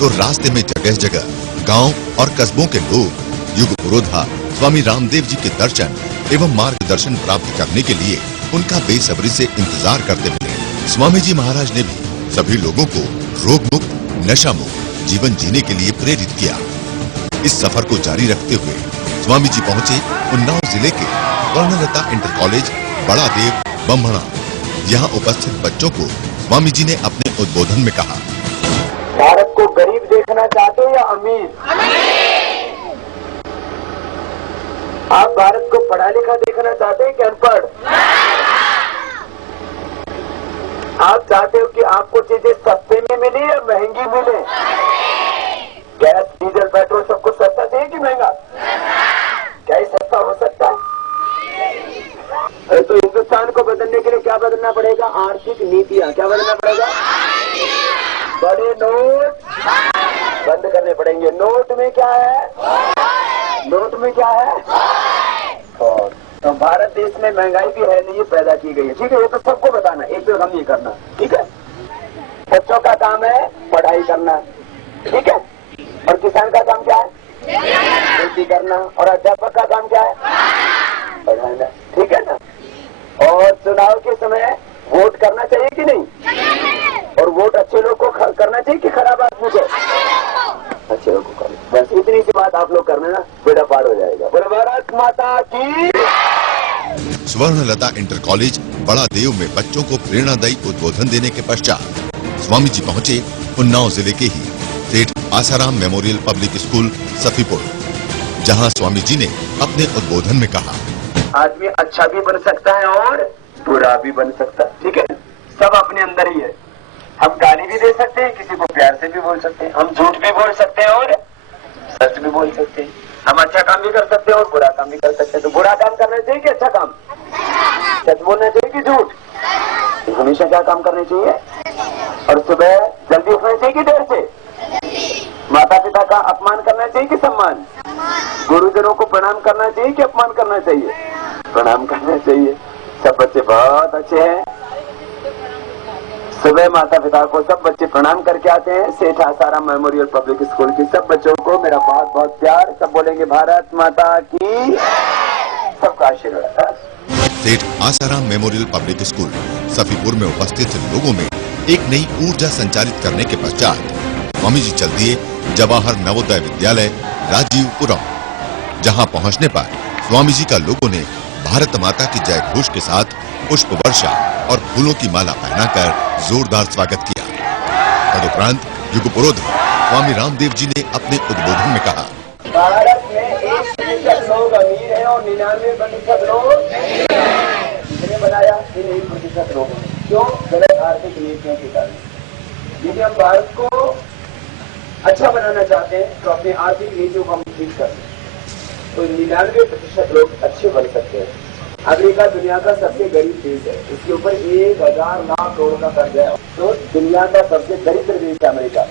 तो रास्ते में जगह जगह गांव और कस्बों के लोग युग पुरोधा स्वामी रामदेव जी के दर्शन एवं मार्गदर्शन प्राप्त करने के लिए उनका बेसब्री से इंतजार करते मिले। स्वामी जी महाराज ने भी सभी लोगों को रोग मुक्त, नशा मुक्त जीवन जीने के लिए प्रेरित किया। इस सफर को जारी रखते हुए स्वामी जी पहुंचे उन्नाव जिले के स्वर्णलता इंटर कॉलेज बड़ा देव बम्हड़ा। यहाँ उपस्थित बच्चों को स्वामी जी ने अपने उद्बोधन में कहा, भारत को गरीब देखना चाहते हो या अमीर? आप भारत को पढ़ा लिखा देखना चाहते हैं कि अनपढ़? आप चाहते हो कि आपको चीजें सस्ते में मिले या महंगी मिले? गैस, डीजल, पेट्रोल सब कुछ सस्ता चाहिए कि महंगा? क्या ये सस्ता हो सकता है? तो हिंदुस्तान को बदलने के लिए क्या बदलना पड़ेगा? आर्थिक नीतियां। क्या बदलना पड़ेगा? बड़े नोट बंद करने पड़ेंगे। नोट में क्या है? नोट में क्या है? और तो भारत देश में महंगाई भी है नहीं, ये पैदा की गई है। ठीक है, ये तो सबको बताना, एक तो हम ये करना। ठीक है, बच्चों का काम है पढ़ाई करना। ठीक है, और किसान का काम क्या है? खेती करना। और अध्यापक का काम क्या है? पढ़ाना। ठीक है ना? और चुनाव के समय वोट करना चाहिए कि नहीं? और वोट अच्छे लोग को करना चाहिए कि खराब आदमी को? अच्छे लोग को करना। बस इतनी सी बात आप लोग करना ना, बेड़ा पार हो जाएगा। भारत माता की। स्वर्णलता इंटर कॉलेज बड़ा देव में बच्चों को प्रेरणादायी उद्बोधन देने के पश्चात स्वामी जी पहुंचे उन्नाव जिले के ही सेठ Asaram memorial public school Safipur, जहां स्वामी जी ने अपने उद्बोधन में कहा, आदमी अच्छा भी बन सकता है और बुरा भी बन सकता है। ठीक है, सब अपने अंदर ही है। हम गाली भी दे सकते हैं, किसी को प्यार से भी बोल सकते हैं, हम झूठ भी बोल सकते हैं और सच भी बोल सकते हैं। हम अच्छा काम भी कर सकते हैं और बुरा काम भी कर सकते हैं। तो बुरा काम करना चाहिए कि अच्छा काम? सच बोलना चाहिए कि झूठ? हमेशा क्या काम करना चाहिए? और सुबह जल्दी उठना चाहिए कि देर से? माता पिता का अपमान करना चाहिए कि सम्मान? गुरुजनों को प्रणाम करना चाहिए कि अपमान करना चाहिए? प्रणाम करना चाहिए। सब बच्चे बहुत अच्छे हैं। सुबह माता पिता को सब बच्चे प्रणाम करके आते हैं। सेठ आसाराम मेमोरियल पब्लिक स्कूल की सब बच्चों को मेरा बहुत बहुत प्यार। सब बोलेंगे भारत माता की। सबका आशीर्वाद। सेठ Asaram memorial public school Safipur में उपस्थित लोगों में एक नई ऊर्जा संचालित करने के पश्चात स्वामी जी चल दिए जवाहर नवोदय विद्यालय राजीवपुरम, जहां पहुंचने पर स्वामी जी का लोगों ने भारत माता की जय घोष के साथ पुष्प वर्षा और फूलों की माला पहनाकर जोरदार स्वागत किया। तदुपरांत युग पुरोधा स्वामी रामदेव जी ने अपने उद्बोधन में कहा, भारत में 1% लोग अमीर हैं और 99% लोग किसने बनाया? 1% लोगों ने। क्यों? गलत आर्थिक नीतियों के कारण। यदि हम भारत को अच्छा बनाना चाहते हैं तो अपनी आर्थिक नीतियों को हम ठीक कर सकते, तो 99% लोग अच्छे बन सकते हैं। अमेरिका दुनिया का सबसे गरीब देश है, उसके ऊपर 1000 लाख करोड़ का कर्जा है, तो दुनिया का सबसे दरिद्र देश है अमेरिका।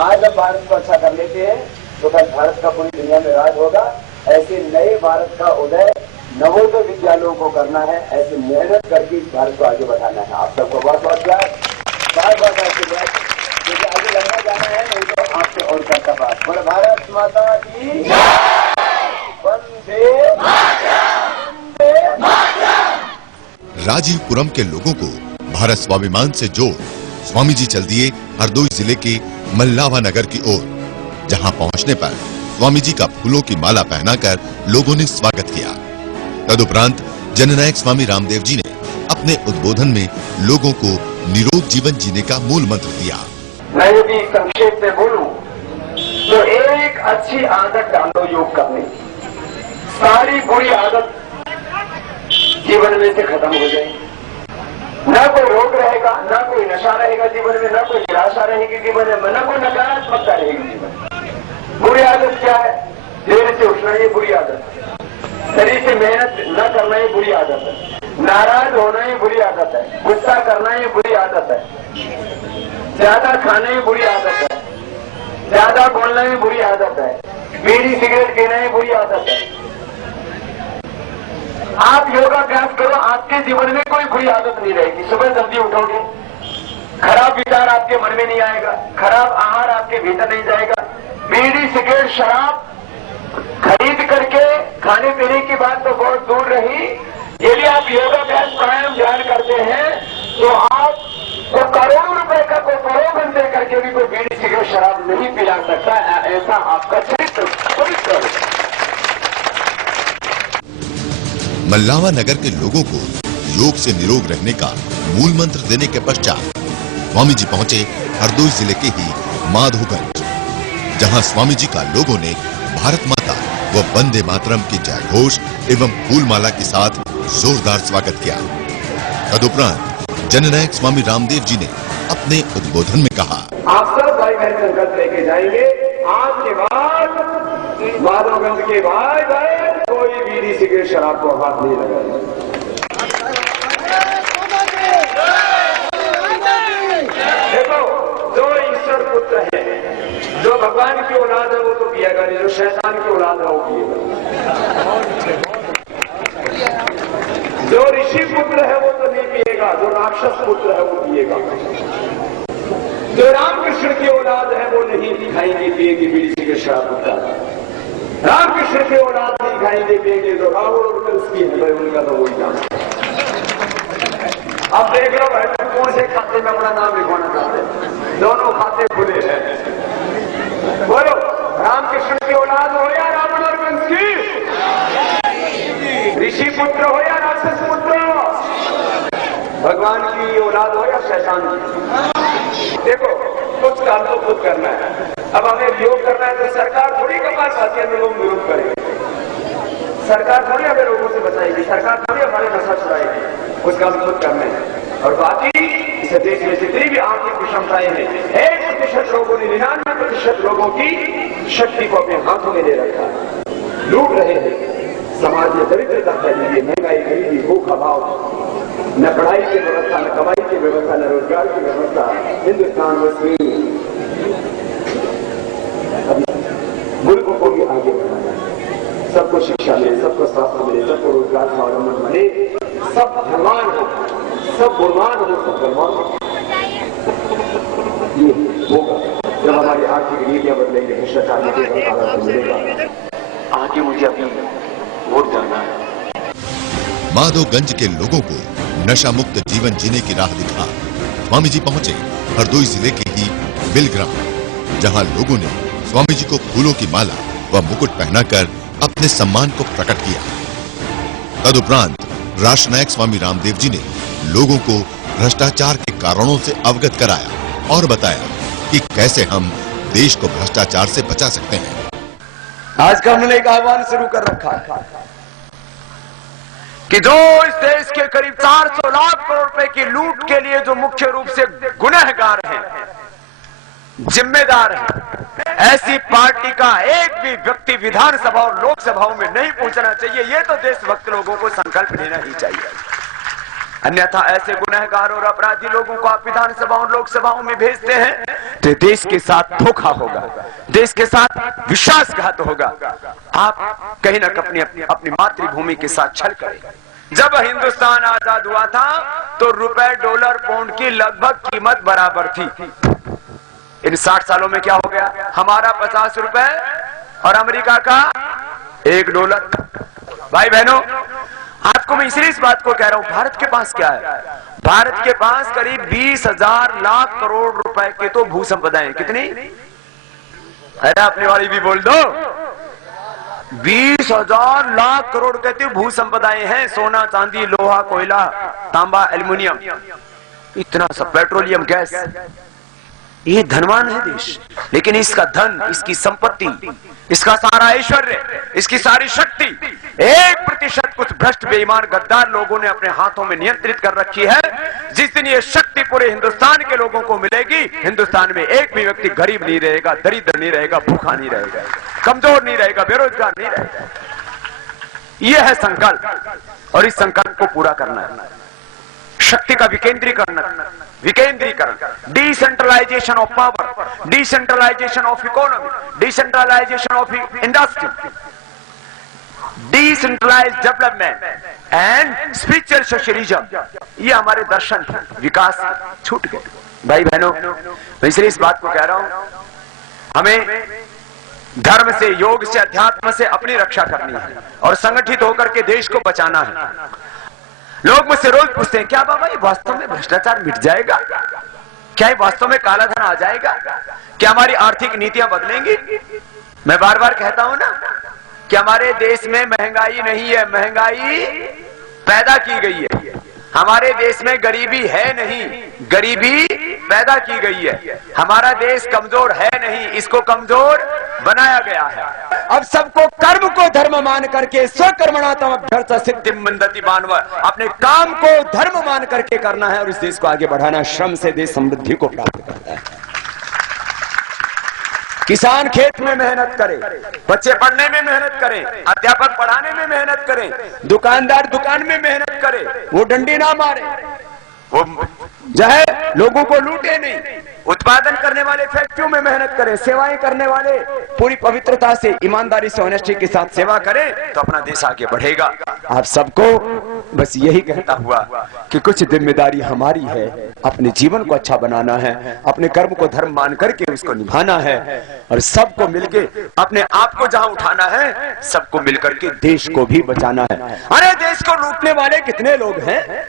आज हम भारत को अच्छा कर लेते हैं तो कल भारत का पूरी दुनिया में राज होगा। ऐसे नए भारत का उदय नवोदय विद्यालयों को करना है। ऐसे मेहनत करके इस भारत को आगे बढ़ाना है। आप सबको बहुत बहुत प्यार, बार बार आशीर्वाद। क्योंकि आगे लड़ना जाना है, नहीं तो आपसे और करता बात। बोले भारत माता की। वंदे राजीवपुरम के लोगों को भारत स्वाभिमान से जोड़ स्वामी जी चल दिए हरदोई जिले के मल्लावा नगर की ओर, जहां पहुंचने पर स्वामी जी का फूलों की माला पहनाकर लोगों ने स्वागत किया। तदुपरांत जननायक स्वामी रामदेव जी ने अपने उद्बोधन में लोगों को निरोग जीवन जीने का मूल मंत्र दिया। मैं यदि संक्षेप में बोलूं तो एक अच्छी आदत डालो योग करने की, सारी बुरी आदत जीवन में से खत्म हो जाएगी। न कोई रोग रहेगा, न कोई नशा रहेगा जीवन में, न कोई निराशा रहेगी जीवन में, न कोई नकारात्मकता रहेगी जीवन में। बुरी आदत क्या है? देर से उठना, ये बुरी आदत है। शरीर से मेहनत न करना, ये बुरी आदत है। नाराज होना, ये बुरी आदत है। गुस्सा करना, ये बुरी आदत है। ज्यादा खाना, ये बुरी आदत है। ज्यादा बोलना, ये बुरी आदत है। बीड़ी सिगरेट पीना, ये बुरी आदत है। आप योगाभ्यास करो, आपके जीवन में कोई बुरी आदत नहीं रहेगी। सुबह जल्दी उठोगे, खराब विचार आपके मन में नहीं आएगा, खराब आहार आपके भीतर नहीं जाएगा। बीड़ी सिगरेट शराब खरीद करके खाने पीने की बात तो बहुत दूर रही। यदि आप योगाभ्यास प्राणायाम ध्यान करते हैं तो आप को करोड़ों रुपए का कोई प्रलोभन दे करके भी कोई बीड़ी सिगरेट शराब नहीं पिला सकता। ऐसा आपका चरित्र पवित्र है। मल्लावा नगर के लोगों को योग से निरोग रहने का मूल मंत्र देने के पश्चात स्वामी जी पहुंचे हरदोई जिले के ही माधोगंज, जहां स्वामी जी का लोगों ने भारत माता व वंदे मातरम की जय घोष एवं फूलमाला के साथ जोरदार स्वागत किया। तदुपरांत जननायक स्वामी रामदेव जी ने अपने उद्बोधन में कहा, आप सब भाई बहन संकल्प लेके जाएंगे, आज के बाद माधोगंज के भाई बहन कोई बीड़ी सिगरेट शराब को हाथ नहीं लगाएगा। देखो, जो ईश्वर पुत्र है, जो भगवान की औलाद है वो तो पिएगा नहीं, जो शैतान की औलाद है वो पिएगा। जो ऋषि पुत्र है वो तो नहीं पिएगा, जो राक्षस पुत्र है वो पिएगा। जो रामकृष्ण की औलाद है वो नहीं खाएंगे पिएगी बीड़ी सिगरेट शराब होता है। रामकृष्ण की औलाद नहीं खाएंगे पिएंगे, जो रावण और कंस की है भाई उनका तो वही काम। अब देख लो भाई कौन से खाते में अपना नाम लिखवाना चाहते हैं, दोनों खाते खुले हैं। बोलो, रामकृष्ण की औलाद हो या रावण और कंस की, ऋषि पुत्र हो या राक्षस पुत्र, भगवान की औलाद हो या शैतान की। देखो, कुछ काम तो खुद करना है। अब हमें योग करना है तो सरकार थोड़ी कपास खाती है, लोग विरोध करेंगे। सरकार थोड़ी हमें रोगों से बचाएगी, सरकार थोड़ी हमारे नशा छुड़ाएगी, उस काम खुद करना है। और बाकी इस देश में जितनी भी आर्थिक विषमताएं हैं, 1% लोगों ने 99% लोगों की शक्ति को अपने हाथों में ले रखा है, लूट रहे हैं। समाज में दरिद्रता फैली है, महंगाई, गरीबी, भूख, अभाव, न पढ़ाई की व्यवस्था, न कमाई की व्यवस्था, न रोजगार की व्यवस्था। हिंदुस्तान मुस्लिम मुल्कों को भी आगे बढ़ाना है, सबको शिक्षा मिले, सबको स्वास्थ्य मिले, सबको रोजगार स्वावलंबन मिले, सब धनवान हो, सब गुणवान हो, सब बलवान हो। ये होगा जब हमारी आर्थिक नीतियां बदलेंगे, भ्रष्टाचार मिलेगा। आगे मुझे अपनी वोट देना है। माधोगंज के लोगों को नशा मुक्त जीवन जीने की राह दिखा स्वामी जी पहुंचे हरदोई जिले के ही बिलग्राम, जहां लोगों ने स्वामी जी को फूलों की माला व मुकुट पहनाकर अपने सम्मान को प्रकट किया। तदुपरांत राष्ट्रनायक स्वामी रामदेव जी ने लोगों को भ्रष्टाचार के कारणों से अवगत कराया और बताया कि कैसे हम देश को भ्रष्टाचार से बचा सकते हैं। आज का उन्होंने एक आह्वान शुरू कर रखा है कि जो इस देश के करीब 400 लाख करोड़ रुपए की लूट के लिए जो मुख्य रूप से गुनहगार हैं, जिम्मेदार हैं, ऐसी पार्टी का एक भी व्यक्ति विधानसभा और लोकसभाओं में नहीं पहुंचना चाहिए। ये तो देशभक्त लोगों को संकल्प लेना ही चाहिए। अन्यथा ऐसे गुनहगार और अपराधी लोगों को आप विधानसभा और लोकसभाओं में भेजते हैं तो देश के साथ धोखा होगा, देश के साथ विश्वासघात होगा। आप कहीं ना कहीं अपनी मातृभूमि के साथ छल करें। जब हिंदुस्तान आजाद हुआ था तो रुपए, डॉलर, पाउंड की लगभग कीमत बराबर थी। इन 60 सालों में क्या हो गया? हमारा 50 रुपए और अमेरिका का $1। भाई बहनों, आपको मैं इसलिए इस बात को कह रहा हूं, भारत के पास क्या है? भारत के पास करीब 20,000 लाख करोड़ रुपए के तो भू संपदाएं। कितनी? अरे अपनी वाली भी बोल दो। 20,000 लाख करोड़ कहते भू संपदाएं हैं। सोना, चांदी, लोहा, कोयला, तांबा, एल्युमिनियम, इतना सब, पेट्रोलियम, गैस। ये धनवान है देश, लेकिन इसका धन, इसकी संपत्ति, इसका सारा ऐश्वर्य, इसकी सारी शक्ति 1% कुछ भ्रष्ट, बेईमान, गद्दार लोगों ने अपने हाथों में नियंत्रित कर रखी है। जिस दिन ये शक्ति पूरे हिंदुस्तान के लोगों को मिलेगी, हिंदुस्तान में एक भी व्यक्ति गरीब नहीं रहेगा, दरिद्र नहीं रहेगा, भूखा नहीं रहेगा, कमजोर नहीं रहेगा, बेरोजगार नहीं रहेगा। यह है संकल्प, और इस संकल्प को पूरा करना है। शक्ति का विकेंद्रीकरण, decentralisation of power, decentralisation of economy, decentralisation of industry, decentralised development and spiritual socialism. ये हमारे दर्शन विकास छूट गए। भाई बहनों, मैं इसलिए इस बात को कह रहा हूं, हमें धर्म से, योग से, अध्यात्म से अपनी रक्षा करनी है और संगठित होकर के देश को बचाना है। लोग मुझसे रोज पूछते हैं, क्या बाबा ये वास्तव में भ्रष्टाचार मिट जाएगा? क्या ये वास्तव में काला धन आ जाएगा? क्या हमारी आर्थिक नीतियां बदलेंगी? मैं बार बार कहता हूं ना कि हमारे देश में महंगाई नहीं है, महंगाई पैदा की गई है। हमारे देश में गरीबी है नहीं, गरीबी पैदा की गई है। हमारा देश कमजोर है नहीं, इसको कमजोर बनाया गया है। अब सबको कर्म को धर्म मान करके, स्वकर्मणातम अभ्यर्थ सिद्धिं विन्दति मानव, अपने काम को धर्म मान करके करना है और इस देश को आगे बढ़ाना। श्रम से देश समृद्धि को प्राप्त करता है। किसान खेत में मेहनत करे, बच्चे पढ़ने में मेहनत करें, अध्यापक पढ़ाने में मेहनत करें, दुकानदार दुकान में मेहनत करे, वो डंडी ना मारे, वो जो है लोगों को लूटे नहीं, उत्पादन करने वाले फैक्ट्रियों में मेहनत करें, सेवाएं करने वाले पूरी पवित्रता से, ईमानदारी से, ऑनेस्टी के साथ सेवा करें तो अपना देश आगे बढ़ेगा। आप सबको बस यही कहता हुआ कि कुछ जिम्मेदारी हमारी है, अपने जीवन को अच्छा बनाना है, अपने कर्म को धर्म मान करके उसको निभाना है और सबको मिलके अपने आप को जहां उठाना है, सबको मिलकर के देश को भी बचाना है। अरे देश को लूटने वाले कितने लोग हैं?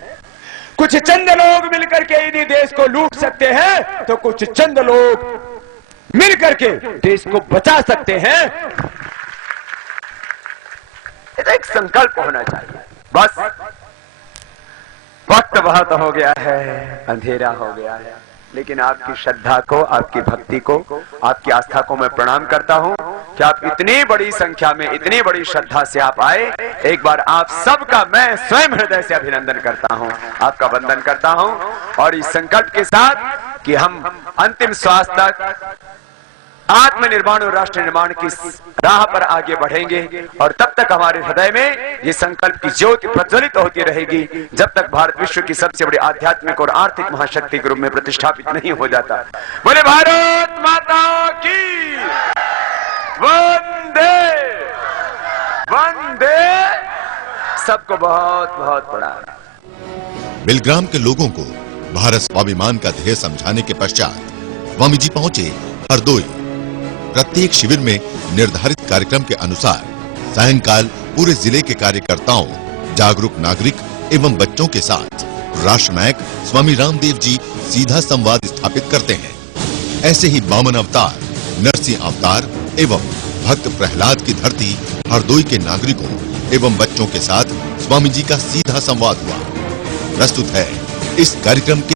कुछ चंद लोग मिलकर के यदि देश को लूट सकते हैं तो कुछ चंद लोग मिलकर के देश को बचा सकते हैं। एक संकल्प होना चाहिए। बस वक्त बहुत हो गया है, अंधेरा हो गया है, लेकिन आपकी श्रद्धा को, आपकी भक्ति को, आपकी आस्था को मैं प्रणाम करता हूं कि आप इतनी बड़ी संख्या में, इतनी बड़ी श्रद्धा से आप आए। एक बार आप सबका मैं स्वयं हृदय से अभिनंदन करता हूं, आपका वंदन करता हूं और इस संकल्प के साथ कि हम अंतिम श्वास तक आत्मनिर्माण और राष्ट्र निर्माण की राह पर आगे बढ़ेंगे और तब तक हमारे हृदय में ये संकल्प की ज्योति प्रज्वलित होती रहेगी जब तक भारत विश्व की सबसे बड़ी आध्यात्मिक और आर्थिक महाशक्ति के रूप में प्रतिष्ठापित नहीं हो जाता। बोले भारत माता की वंदे वंदे। सबको बहुत बहुत प्रणाम। बिलग्राम के लोगों को भारत स्वाभिमान का ध्येय समझाने के पश्चात स्वामी जी पहुंचे हरदोई। प्रत्येक शिविर में निर्धारित कार्यक्रम के अनुसार सायंकाल पूरे जिले के कार्यकर्ताओं, जागरूक नागरिक एवं बच्चों के साथ राष्ट्र नायक स्वामी रामदेव जी सीधा संवाद स्थापित करते हैं। ऐसे ही वामन अवतार, नरसिंह अवतार एवं भक्त प्रहलाद की धरती हरदोई के नागरिकों एवं बच्चों के साथ स्वामी जी का सीधा संवाद हुआ। प्रस्तुत है इस कार्यक्रम के